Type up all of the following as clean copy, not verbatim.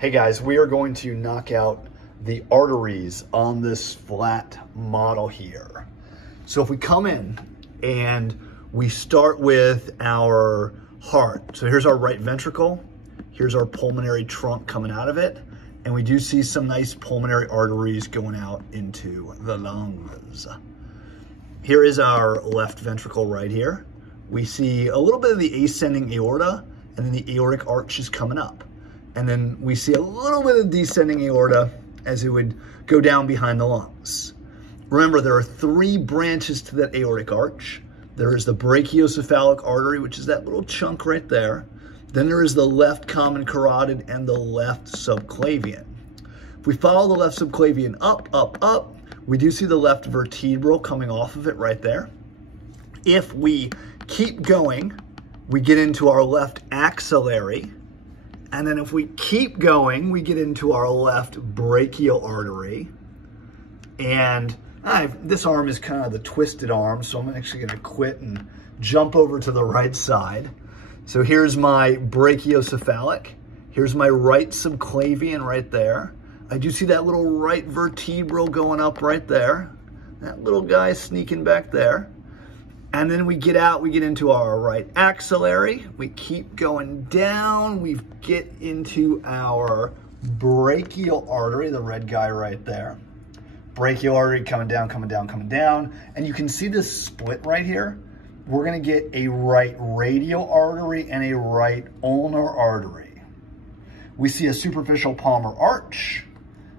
Hey guys, we are going to knock out the arteries on this flat model here. So if we come in and we start with our heart. So here's our right ventricle. Here's our pulmonary trunk coming out of it. And we do see some nice pulmonary arteries going out into the lungs. Here is our left ventricle right here. We see a little bit of the ascending aorta, and then the aortic arch is coming up. And then we see a little bit of descending aorta as it would go down behind the lungs. Remember, there are three branches to that aortic arch. There is the brachiocephalic artery, which is that little chunk right there. Then there is the left common carotid and the left subclavian. If we follow the left subclavian up, we do see the left vertebral coming off of it right there. If we keep going, we get into our left axillary. And then if we keep going, we get into our left brachial artery. And this arm is kind of the twisted arm, so I'm actually gonna quit and jump over to the right side. So here's my brachiocephalic. Here's my right subclavian right there. I do see that little right vertebral going up right there. That little guy sneaking back there. And then we get out, we get into our right axillary. We keep going down. We get into our brachial artery, the red guy right there. Brachial artery coming down, coming down, coming down. And you can see this split right here. We're gonna get a right radial artery and a right ulnar artery. We see a superficial palmar arch,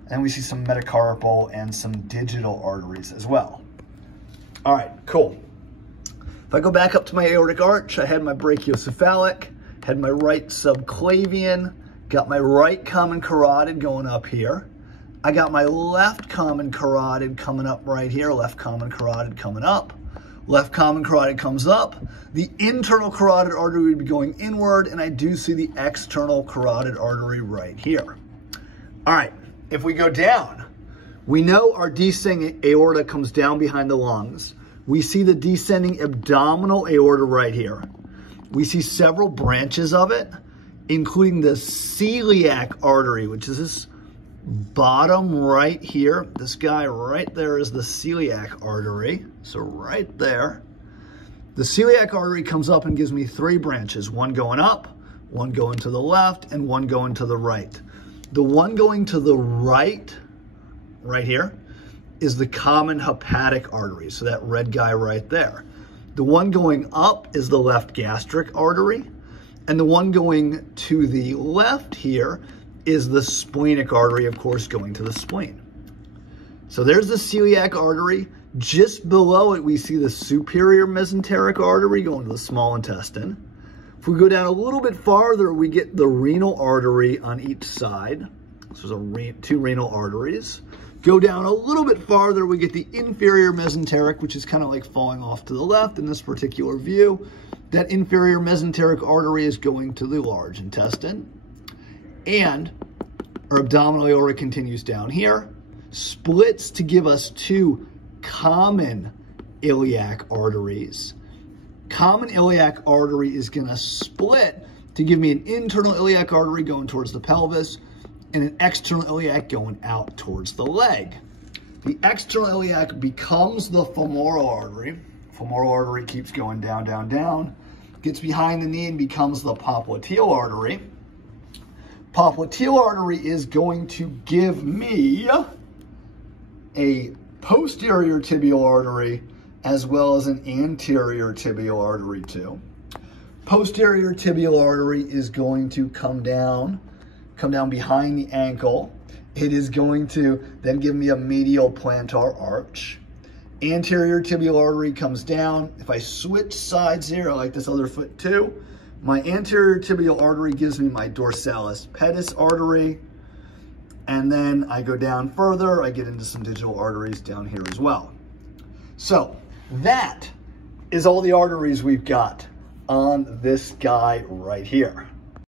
and we see some metacarpal and some digital arteries as well. All right, cool. If I go back up to my aortic arch, I had my brachiocephalic, had my right subclavian, got my right common carotid going up here. I got my left common carotid coming up right here, left common carotid coming up. Left common carotid comes up. The internal carotid artery would be going inward, and I do see the external carotid artery right here. All right, if we go down, we know our descending aorta comes down behind the lungs. We see the descending abdominal aorta right here. We see several branches of it, including the celiac artery, which is this bottom right here. This guy right there is the celiac artery. So right there. The celiac artery comes up and gives me three branches, one going up, one going to the left, and one going to the right. The one going to the right here, is the common hepatic artery, so that red guy right there. The one going up is the left gastric artery, and the one going to the left here is the splenic artery, of course, going to the spleen. So there's the celiac artery. Just below it, we see the superior mesenteric artery going to the small intestine. If we go down a little bit farther, we get the renal artery on each side. So there's two renal arteries. Go down a little bit farther, we get the inferior mesenteric, which is kind of like falling off to the left in this particular view. That inferior mesenteric artery is going to the large intestine. And our abdominal aorta continues down here, splits to give us two common iliac arteries. Common iliac artery is gonna split to give me an internal iliac artery going towards the pelvis, and an external iliac going out towards the leg. The external iliac becomes the femoral artery. Femoral artery keeps going down, down, down, gets behind the knee and becomes the popliteal artery. Popliteal artery is going to give me a posterior tibial artery as well as an anterior tibial artery too. Posterior tibial artery is going to come down behind the ankle. It is going to then give me a medial plantar arch. Anterior tibial artery comes down. If I switch sides here, I like this other foot too, my anterior tibial artery gives me my dorsalis pedis artery. And then I go down further, I get into some digital arteries down here as well. So that is all the arteries we've got on this guy right here.